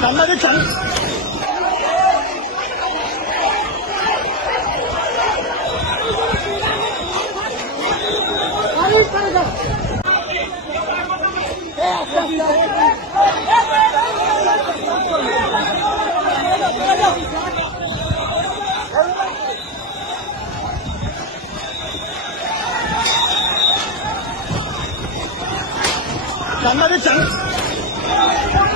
장난이 장. 장난이 장.